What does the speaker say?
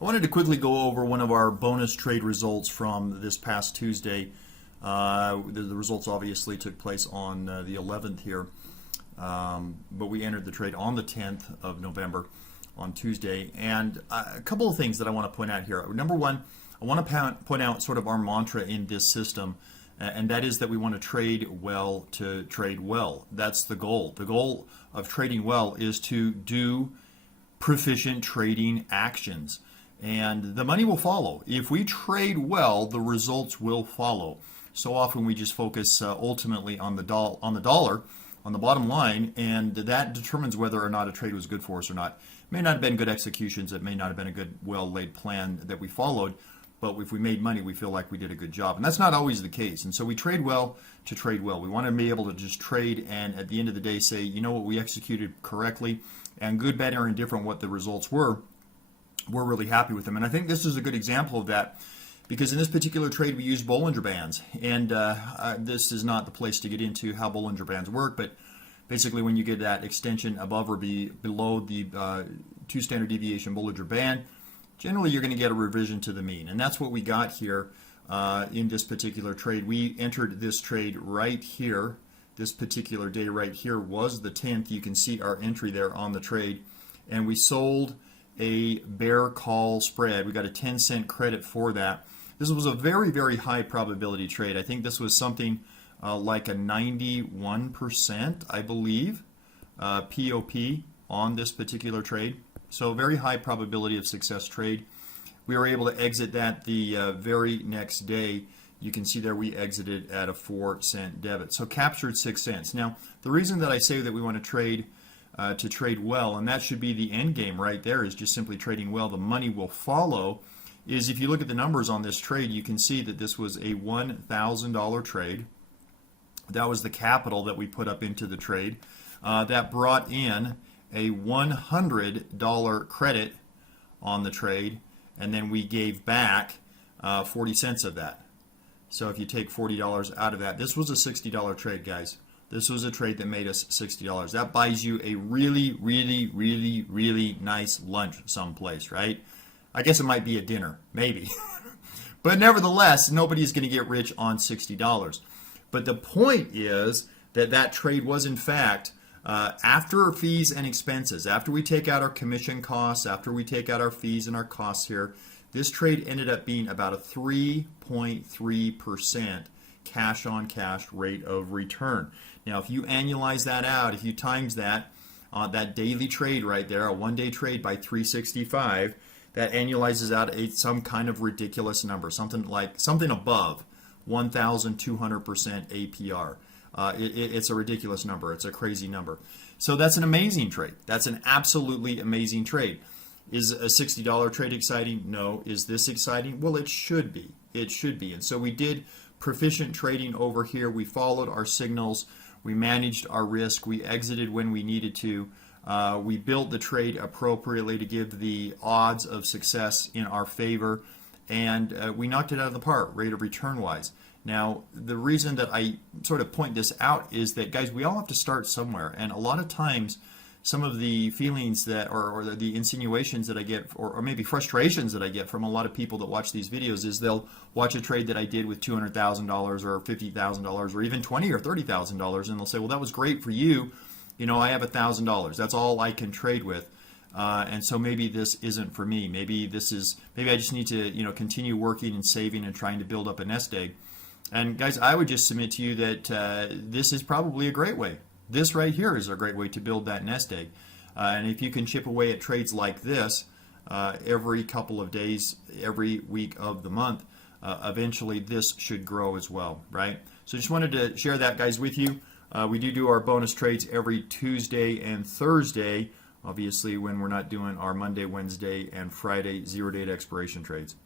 I wanted to quickly go over one of our bonus trade results from this past Tuesday. The results obviously took place on the 11th here, but we entered the trade on the 10th of November on Tuesday. And a couple of things that I want to point out here. Number one, I want to point out sort of our mantra in this system, and that is that we want to trade well to trade well. That's the goal. The goal of trading well is to do proficient trading actions, and the money will follow. If we trade well, the results will follow. So often we just focus ultimately on the dollar, on the bottom line, and that determines whether or not a trade was good for us or not. It may not have been good executions. It may not have been a good, well-laid plan that we followed. But if we made money, we feel like we did a good job. And that's not always the case. And so we trade well to trade well. We want to be able to just trade and at the end of the day say, you know what, we executed correctly, and good, bad, or indifferent what the results were, we're really happy with them. And I think this is a good example of that, because in this particular trade we used Bollinger Bands. And this is not the place to get into how Bollinger Bands work, but basically when you get that extension above or below the 2 standard deviation Bollinger Band, generally you're going to get a revision to the mean. And that's what we got here in this particular trade. We entered this trade right here. This particular day right here was the 10th. You can see our entry there on the trade. And we sold a bear call spread. We got a 10-cent credit for that. This was a very, very high probability trade. I think this was something like a 91%, I believe, POP on this particular trade. So very high probability of success trade. We were able to exit that the very next day. You can see there we exited at a 4-cent debit. So captured 6 cents. Now, the reason that I say that we want to trade well, and that should be the end game right there, is just simply trading well, the money will follow, is if you look at the numbers on this trade, you can see that this was a $1,000 trade. That was the capital that we put up into the trade. That brought in a $100 credit on the trade, and then we gave back 40 cents of that. So if you take $40 out of that, this was a $60 trade, guys. This was a trade that made us $60. That buys you a really, really, really, really nice lunch someplace, right? I guess it might be a dinner, maybe. But nevertheless, nobody's going to get rich on $60. But the point is that that trade was, in fact, after fees and expenses, after we take out our commission costs, after we take out our fees and our costs here, this trade ended up being about a 3.3% cash-on-cash rate of return. Now, if you annualize that out, if you times that, that daily trade right there, a one-day trade by 365, that annualizes out some kind of ridiculous number, something above 1,200% APR. It's a ridiculous number. It's a crazy number. So that's an amazing trade. That's an absolutely amazing trade. Is a $60 trade exciting? No. Is this exciting? Well, it should be. It should be. And so we did proficient trading over here. We followed our signals. We managed our risk. We exited when we needed to. We built the trade appropriately to give the odds of success in our favor. And we knocked it out of the park, rate of return wise. Now, the reason that I sort of point this out is that, guys, we all have to start somewhere. And a lot of times, some of the feelings that, or the insinuations that I get, or maybe frustrations that I get from a lot of people that watch these videos, is they'll watch a trade that I did with $200,000 or $50,000 or even $20,000 or $30,000, and they'll say, well, that was great for you. You know, I have $1,000. That's all I can trade with. And so maybe this isn't for me. Maybe I just need to, continue working and saving and trying to build up a nest egg. And guys, I would just submit to you that this is probably a great way. This right here is a great way to build that nest egg. And if you can chip away at trades like this every couple of days, every week of the month, eventually this should grow as well, right? So just wanted to share that, guys, with you. We do our bonus trades every Tuesday and Thursday, obviously when we're not doing our Monday, Wednesday, and Friday zero-date expiration trades.